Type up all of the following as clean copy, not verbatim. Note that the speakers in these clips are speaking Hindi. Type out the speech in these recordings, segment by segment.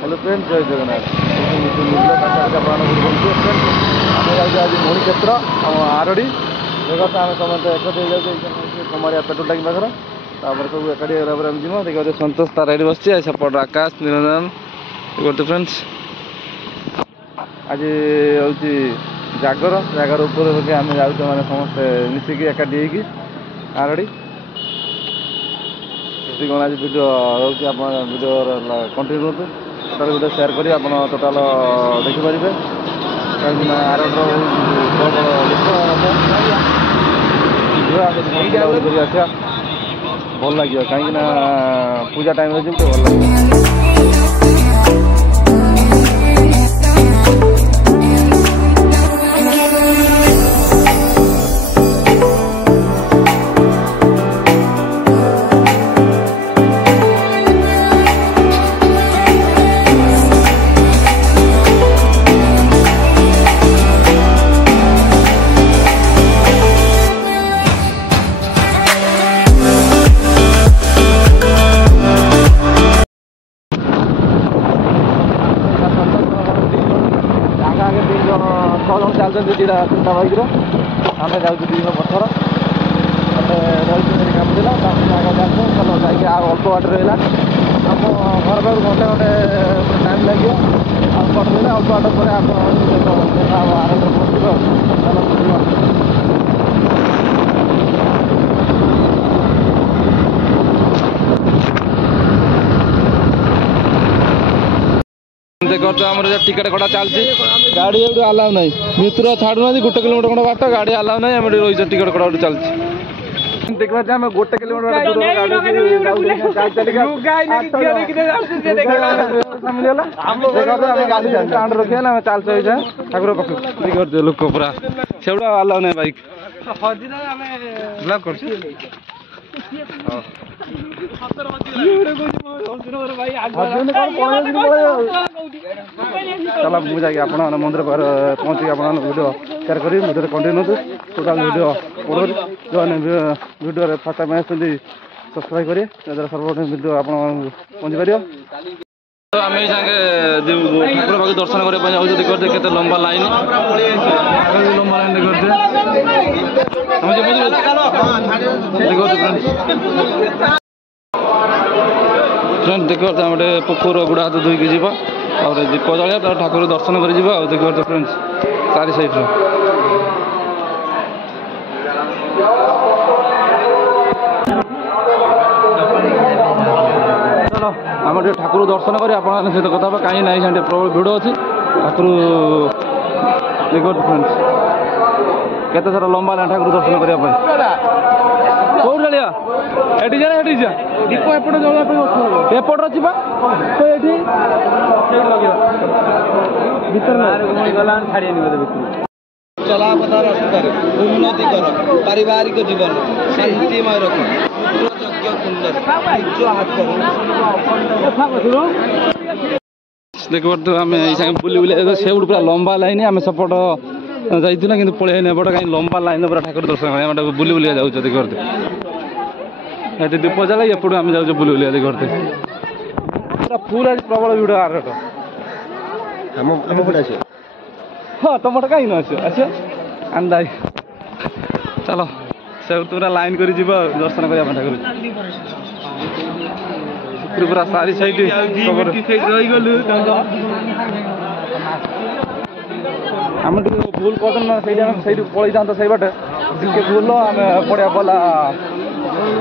हेलो फ्रेंड्स जय जगन्नाथ आम आज मोणी क्षेत्र आरडी देख आम समस्त एक कमारिया पेट्रोल टांकी पाखर तापर सब एकाठी जीव देखिए सतोष तार ये बस सेपट आकाश निरंजन देखते फ्रेंड्स आज हूँ जागर जागर ऊपर आम जाऊँ मैंने समस्ते मिसिकी एकाठी होगी आरडी कौन आज भिड रोचे आप भिडियो कंटिन्यू करूँ टोटाल भिडियो सेयार करी आप टोटाल देखिपारे कहीं आरड लोक आसा भल लगे कहीं पूजा टाइम भल लगे चलते दुटा तीनटा बैक आम जाऊँ दिन पथर रही काम दिला चलो जा अल्प बाट रहा आम घर पाक घंटे घंटे टाइम लगे अल्प बाट रहा अल्प बाट पर आप आरंभ देखो आम टिकेट कटा चलती गाड़ी एवं आलाउ ना मित्र छाड़ू ना 1 किलोमीटर खंड बाट गाड़ी आलाउ ना आम रही टिकेट कटा चलती देखा आम 1 किलोमीटर गाड़ी स्टाण्ड रखी चल ठाकुर पाख लोक पूरा से आलाउ ना बाइक चल मुझे आप मंदिर पाखे पहुँची आप भिडियो सेयार करी भिडियो कंटिन्यू टोटाल भिडियो पढ़ो जो भिडियो फर्स्ट टाइम आसती सब्सक्राइब करेंगे सर्व भिडियो आप पहुँची पार आम ठाकुर पाख दर्शन करने देखते के लंबा लाइन लंबा लाइन फ्रेंड देखते आम गए पोखर गुड़ा हाथ धोईकी जा और दीप जलिया ठाकुर दर्शन कर देखते फ्रेंड्स चारि साइड चलो आम ठाकुर दर्शन कर सहित कथा कहीं ना प्रबल भिड़ अच्छी ठाकुर देखते फ्रेंड्स केते सारा लंबा लाइन ठाकुर दर्शन करने कौन जलिया एटी जा एटी जा दीप एपट जल्द एपट अच्छी तो ये चला पथा रास्तार उन्नति कर पारिवारिक जीवन शांतिमय रख देखो आम बुले बुले से पूरा लंबा लाइन आम सपट जाइना कि पलैन एपट कहीं लंबा लाइन पूरा ठाकुर दर्शन कर बुले बुलिया जाऊँ देखते ये दीप जला एपट आम जाऊँ बुले बुलिया देखते पूरा फुल आज प्रबल भिड़ आरट हाँ तुम कहीं न अच्छे अंदा चलो से पूरा लाइन कर दर्शन कर ठाकुर पूरा सारी साइड आम भूल कर पलि था से बाटे भूल आम पड़ा पला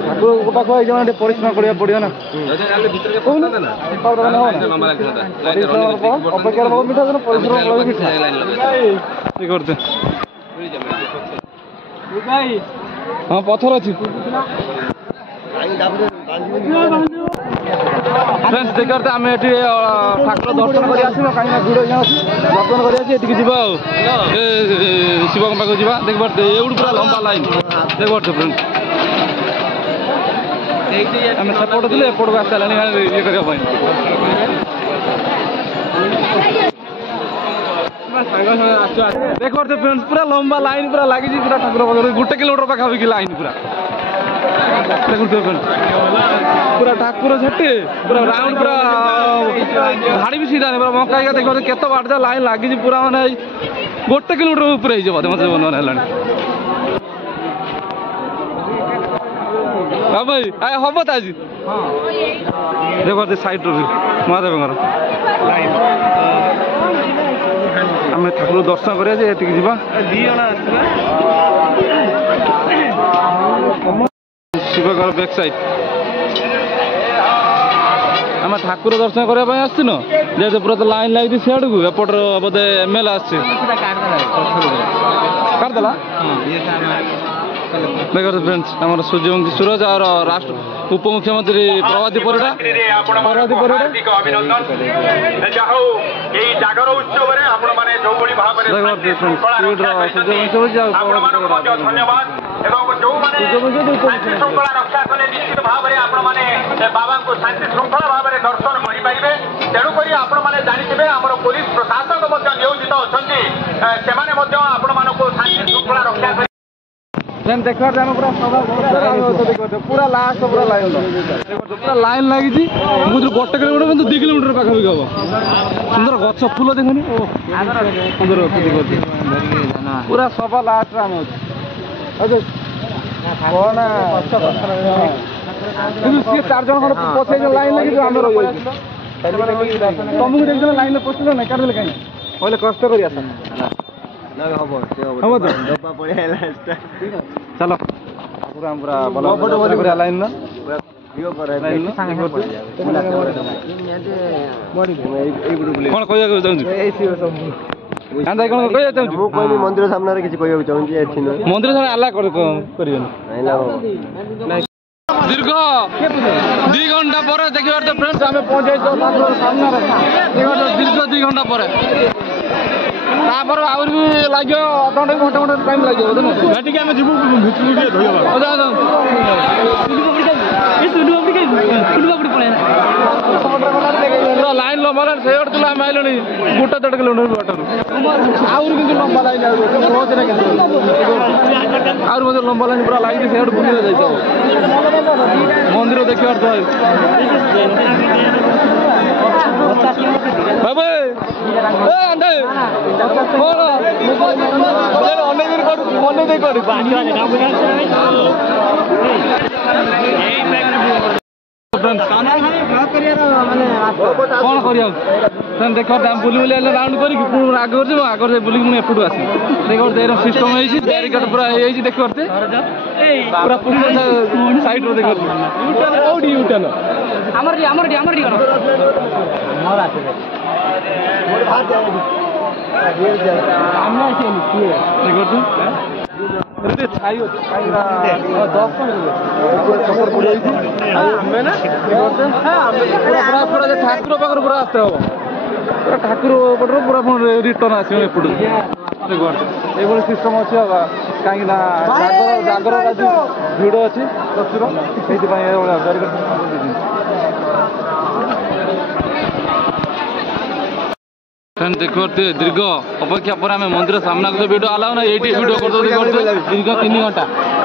ठाकुर पाखे परिश्रम करा पड़ो ना अपेक्षा बहुत मीठा परिश्रम करते हाँ पथर अच्छी फ्रेंड्स देखते आम ये ठाकुर दर्शन कर कहीं भिड़ दर्शन कर शिव पाक जा देखते एवं पूरा लंबा लाइन देखते फ्रेंड्स आम सेपट थे एपट को आस ये करने देखते फ्रेंड्स पूरा लंबा लाइन पूरा लगी पूरा ठाकुर पाखे 1 किलोमीटर पाखापाखि लाइन पूरा ଦେଖୁଥିବେ friends। ପୁରା ଠାକୁର ସେଠି ପୁରା ରାଉଣ୍ଡ ପୁରା ଧାଡ଼ି ବି ସିଧା ପୁରା ମକା ହେଇକା ଦେଖିବ କେତେ ବାଟ ଯା ଲାଇନ୍ ଲାଗିଛି ପୁରା ମାନେ 1 କିଲୋମିଟର ଉପରେ ହେଇଯିବ ବୋଧେ ମତେ ମନେ ହେଲାଣି। ହଁ ଭାଇ ହବ ତ ଆଜି ଦେଖ ସାଇଡ୍ ମହାଦେବଙ୍କର ଆମେ ଠାକୁର ଦର୍ଶନ କରିବା ଯେ ଏଠିକି ଯିବା। ଶିବଙ୍କର ବ୍ୟାକ୍ ସାଇଡ୍ ଆମେ ଠାକୁର ଦର୍ଶନ କରିବା ପାଇଁ ଆସିଥିଲୁ ଯେହେତୁ ପୁରା ତ ଲାଇନ୍ ଲାଗିଛି ସିଆଡ଼କୁ ଏପଟର ବୋଧେ MLA ଆସିଛି କାଟିଦେଲା। ଦେଖନ୍ତୁ ଫ୍ରେଣ୍ଡସ୍ ଆମର ସୂର୍ଯ୍ୟବଂଶୀ ସୁରଜ ଆଉ ରାଷ୍ଟ୍ର ଉପମୁଖ୍ୟମନ୍ତ୍ରୀ ପ୍ରଭାତୀ ପରିଡ଼ା ଶୃଙ୍ଖଳା ରକ୍ଷା କଲେ ନିଶ୍ଚିତ ଭାବରେ ଆପଣମାନେ ବାବାଙ୍କୁ ଶାନ୍ତି ଶୃଙ୍ଖଳା ଭାବରେ ଦର୍ଶନ କରିପାରିବେ। ତେଣୁକରି ଆପଣମାନେ ଜାଣିଥିବେ ଆମର ପୋଲିସ ପ୍ରଶାସକ ମଧ୍ୟ ନିୟୋଜିତ ଅଛନ୍ତି, ସେମାନେ ମଧ୍ୟ ଆପଣମାନଙ୍କୁ ଶାନ୍ତି ଶୃଙ୍ଖଳା ରକ୍ଷା କରି ଦେଖିବା ଆମେ ପୁରା ପୁରା ଲାଷ୍ଟ ପୁରା ଲାଇନ୍ ପୁରା ଲାଇନ୍ ଲାଗିଛି ମୁଁ 1 କିଲୋମିଟର କିନ୍ତୁ 2 କିଲୋମିଟର ପାଖାପାଖି ହବ। ସୁନ୍ଦର ଗଛ ଫୁଲ ଦେଖନି ସୁନ୍ଦର ଗଛ ଦେଖୁଛି ପୁରା ସଭା ଲାଷ୍ଟରେ ଆମେ ଅଛୁ କଣ କିନ୍ତୁ ସିଏ 4 ଜଣ ଖଣ୍ଡେ ପଛେଇ ଲାଇନ୍ ଲାଗିଛି ଆମେ ରହିଯାଇଛୁ। ତମକୁ ଦେଖିଦେଲେ ଲାଇନ୍ରେ ପଶିଲ ନା କାଟିଦେଲେ କାହିଁକି କହିଲେ କଷ୍ଟ କରି ଆସ ହବ ତ ଚାଲ ପୁରା ପୁରା ଭଲ କରିବା ଲାଇନ୍ କଣ କହିବାକୁ ଚାହୁଁଛୁ? ମୁଁ କହିଲି ମନ୍ଦିର ସାମ୍ନାରେ କିଛି କହିବାକୁ ଚାହୁଁଛି ଏଠି ମନ୍ଦିର ସାମ୍ନା ଆଲା କରିବେନି। ଦୀର୍ଘ 2 ଘଣ୍ଟା ପରେ ଦେଖିବାର ତ ଫ୍ରେଣ୍ଡସ୍ ଆମେ ପହଞ୍ଚାଇଛୁ ସାମ୍ନାରେ ଦୀର୍ଘ 2 ଘଣ୍ଟା ପରେ ତାପରେ ଆହୁରି ବି ଲାଗିବ ଅଧଘଣ୍ଟେ ଘଣ୍ଟେ ଟାଇମ୍ ଲାଗିବ ଟିକେ ଆମେ ଯିବୁ ଭିତରକୁ ଟିକେ ଧୋଇବା ପୁରା ଲାଇନ୍ ଲମ୍ବା ଲାଇନ୍ ସେଇଆଡ଼େ ଥିଲା ଆମେ ଆଇଲୁଣି 1-1.5 କିଲୋମିଟର ବାଟରୁ ଆହୁରି କିନ୍ତୁ ଲମ୍ବା ଲାଇନ୍ ଆହୁରି ମଧ୍ୟ ଲମ୍ବା ଲାଇନ୍ ପୁରା ଲାଗିଛି ସେଇଆଡ଼େ ବୁଲିବା ଯାଇଥାଉ ମନ୍ଦିର ଦେଖିବାର ତ କଣ କରିବାକୁ ଦେଖିବା ଆମେ ବୁଲି ବୁଲି ହେଲେ ରାଉଣ୍ଡ କରିକି ପୁଣି ଆଗରେ ଯିବ ଆଗରେ ବୁଲିକି ପୁଣି ଏପଟୁ ଆସିବ ଦେଖିବ ଏଇର ସିଷ୍ଟମ ହେଇଛି ବ୍ୟାରିକେଡ୍ ପୁରା ହେଇଯାଇଛି ଦେଖିପାରୁଛେ ପୁରା ପୁରୀ ସାଇଡ୍ରେ ଦେଖିପାରୁଛି କୋଉଠି ୟୁଟର୍ନ ଆମର ଛାଇ ଅଛି ଠାକୁର ପାଖରୁ ପୁରା ଆସିତେ ହବ ପୁରା ଠାକୁର ପଟରୁ ପୁରା ପୁଣି ରିଟର୍ନ ଆସିବ ଏପଟୁ ଏଇଭଳି ସିଷ୍ଟମ ଅଛି କାହିଁକି ନା ଜାଗର ଭିଡ଼ ଅଛି ପ୍ରଚୁର ସେଇଥିପାଇଁ ଏଇଭଳିଆ ଦେଖିପାରୁଥିବେ ଦୀର୍ଘ ଅପେକ୍ଷା ପରେ ଆମେ ମନ୍ଦିର ସାମ୍ନାକୁ ତ ଭିଡ଼ିଓ ଆଲାଉ ନା ଏଇଠି ଭିଡ଼ିଓ କରିଦେବୁ ଦୀର୍ଘ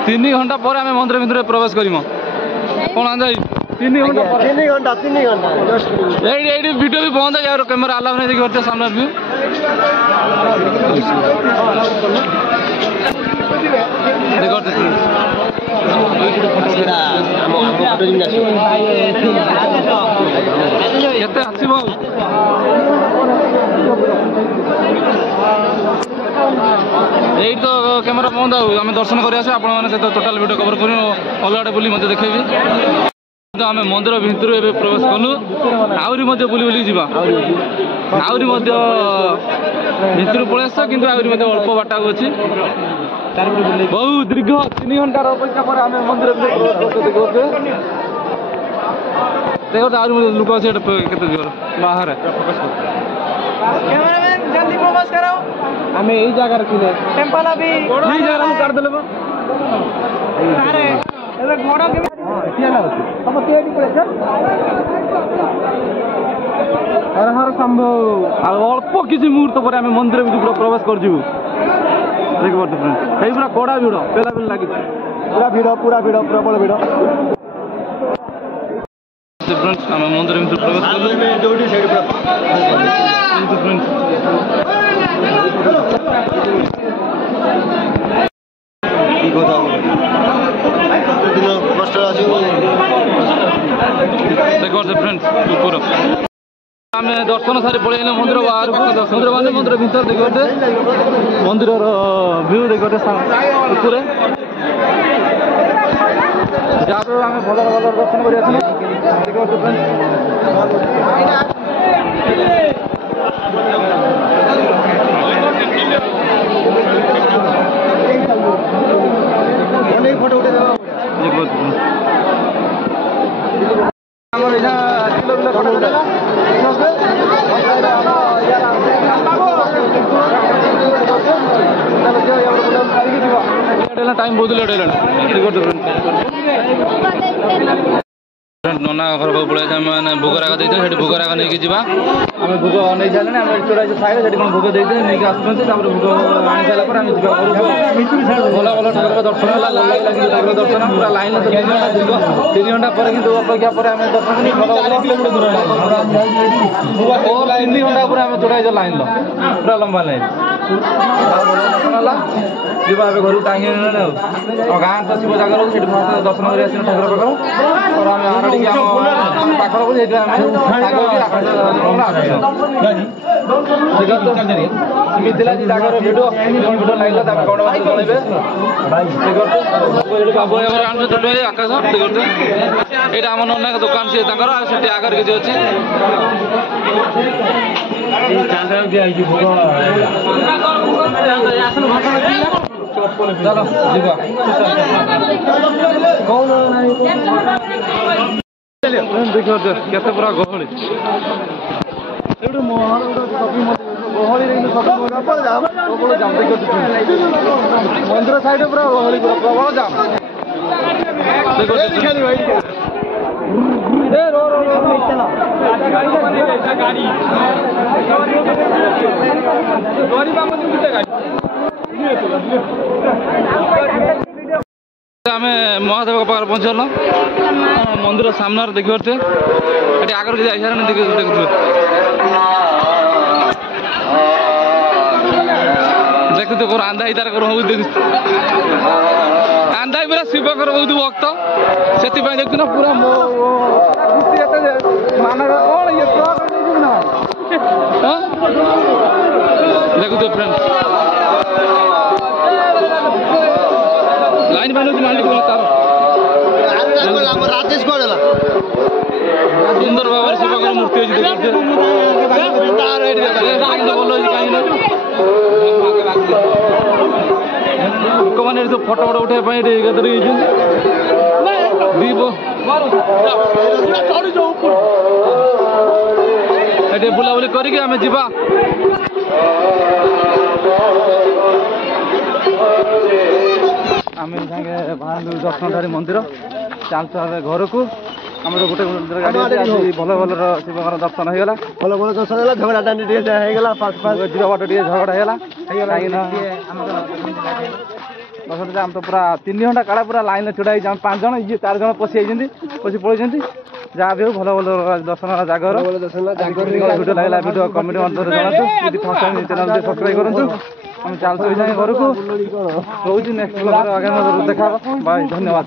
3 ଘଣ୍ଟା ପରେ ଆମେ ମନ୍ଦିର ଭିତରେ ପ୍ରବେଶ କରିମ କଣ ଆନ୍ଦାଇ 3 ଘଣ୍ଟା ଏଇଠି ଭିଡ଼ିଓ ବି ବନ୍ଦ ହେଇଯାଉ କ୍ୟାମେରା ଆଲାଉ ନାହିଁ ଦେଖିପାରୁଥିବେ ସାମ୍ନା ଭିଉ କେତେ ଆସିବ এইটি তো ক্যামেরা বন্ধ হব আমি দর্শন করে আসে আপনার সহ টোটাল ভিডিও কভর করি অল্গা আড়ে বুলি মতো দেখেবি আমি মন্দির ভিতর এবে প্রবেশ কলু আহরি মধ্যে বুলি বুলি যা আহরি মধ্যে ভিতর পড়ে আস কিন্তু আহরি মধ্যে অল্প বাট আছে বহু দীর্ঘ 3 ঘন্টার অপেক্ষা পরে আমি মন্দির ভিতরে দেখো আহরি মধ্যে লোক আছে এটা কেতে জোর বাহারে कैमरामैन जल्दी प्रवेश कराओ हमें यही जगह रखिले टेंपल अभी यही जगह हम कर देले अरे एबे घोड़ा के कियाला होती हम केडी पड़े छ हर हर संभव अल्प किछि मुहूर्त पर हम मंदिर में पूरा प्रवेश कर जीवु देख बत फ्रेंड एई पूरा कोडा भिड़ पेला पेला लागि ପୁରା ଭିଡ଼ ପ୍ରବଳ ଭିଡ଼। फ्रेंड्स आम मंदिर में प्रवेश कलु ଯୋଉଠି ସେଇଠି ପୁରା କି କଥା ଦିନ କଷ୍ଟ ଆସିବ देखो फ्रेंड्स ऊपर आम दर्शन सारी पड़े मंदिर बाहर मंदिर बाहर मंदिर भीतर देखो मंदिर व्यू देखो ऊपर जहाँ आम भल भल दर्शन कर ଫଟୋ ଉଠେଇ ଦେବା टाइम बहुत लेट है नना घर पाक पड़े मैंने भोग राग देते भोग राग नहीं जावा आम भोग नहीं सारे आम चढ़ा साइड से भोग देते नहीं आसुँच भोग आनी सारा भल भल ठाकुर दर्शन है ठाकुर दर्शन पूरा लाइन 3 घंटा पर अपेक्षा पर आम दर्शन 3 घंटा पर आम चढ़ाई लाइन पूरा लंबा लाइन जीवा घर टांगी गाँ तो शिव जगह दर्शन कर ठाकुर पाखर और आम पाखर मिथिला जगह भिडियो भिडियो लगे कौन चलेबे बाबू आकाश ये आम नना दुकान सी आगर किसी अच्छी चलो जीवा देखो केते पूरा गहली मंदिर साइड पूरा गहली प्रबल जाम आम महादेव पाखे पहुँचल मंदिर सामने देखिए ये आगर किसी आसारे देखुए देखुते कौन आंधा तार कौन आंधा पूरा शिवकर बहुत भक्त से देखु ना पूरा देखुते फ्रेंड लाइन बांधुची मालिक तार राजेश गला सुंदर भाव शिवकर मूर्ति अच्छी लोक मैंने सब फटो फटो उठाई ये बुलाबुली करके आम जा आम सागे बाहर दर्शनधारी मंदिर चलते घर को आम गोटे गाड़ी भल भल शिवकर दर्शन होगा भल भल दर्शन है झगड़ा टाणी जीवा बाट झगड़ा है दर्शन आम तो पूरा 3 घंटा काला पूरा लाइन छुड़ाई 5 जन ये 4 जन पशि पशि पड़े जहाँ भी हो भल भल दर्शन जगह वीडियो लगे वीडियो कमेंट अंतर जनातु फर्स्ट टाइम चैनल सब्सक्राइब करूँ हम चलते घर को रोज नेक्स्ट देखा बाय धन्यवाद।